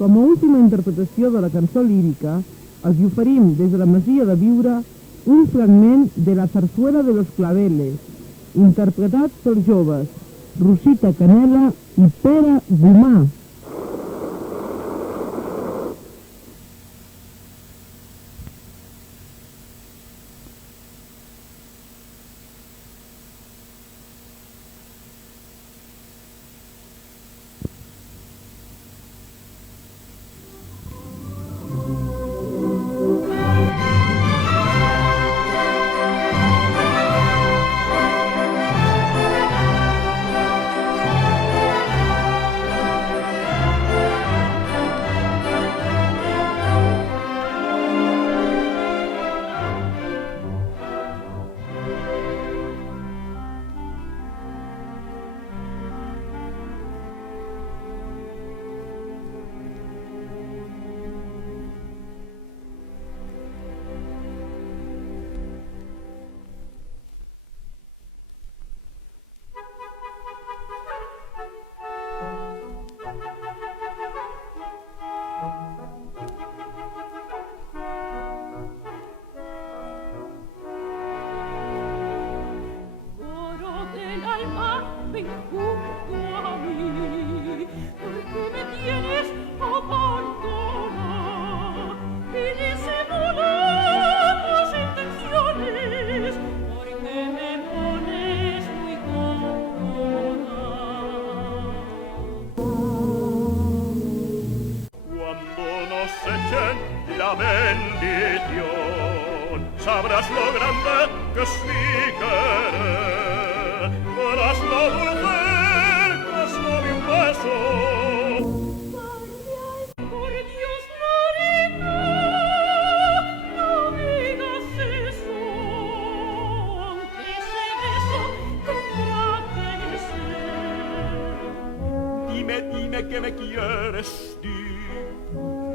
Com a última interpretació de la cançó lírica, els oferim des de la Masia de Viure un fragment de la zarzuela de los claveles, interpretat per joves Rosita Canela i Pere Gomà. La bendición, sabrás lo grande que es mi querer, verás lo dulce que es lo de un beso. Por Dios, Marina, no digas eso, aunque ese beso tendrá que ser. Dime que me quieres,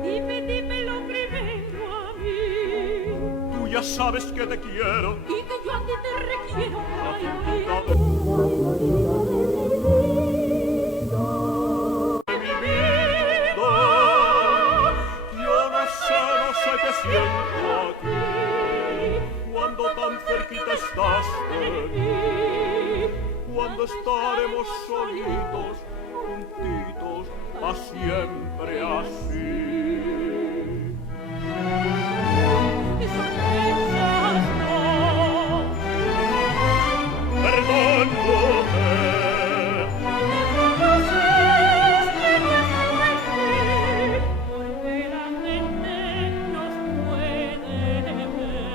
Dímelo primero a mí. Tú ya sabes que te quiero Y que yo a ti te requiero. Ay, de mi vida. Yo no sé qué siento aquí cuando tan cerquita estás de mí, cuando estaremos solitos, juntitos, pa' siempre así. Y sorpresas no. Perdón, mujer. Conoces que me hace porque la gente nos puede ver.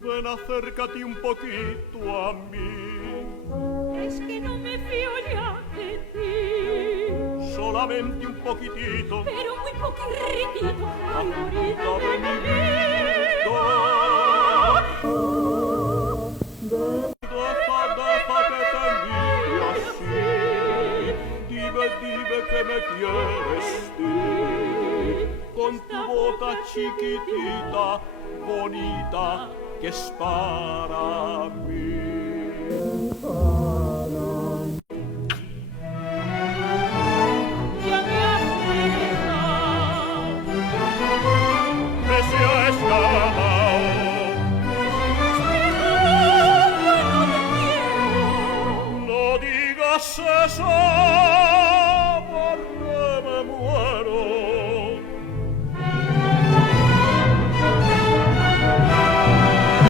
Ven, acércate un poquito a mí. Es que no me fío ya de ti. Solamente un poquitito, Pero muy poquitito, amorita de de mi mi vida. Deja que te mire así. Dime que me quieres tú, con tu boca chiquitita, bonita, que es para mí. Ya me has dejado. Me se ha escapado. No te quiero. No digas eso.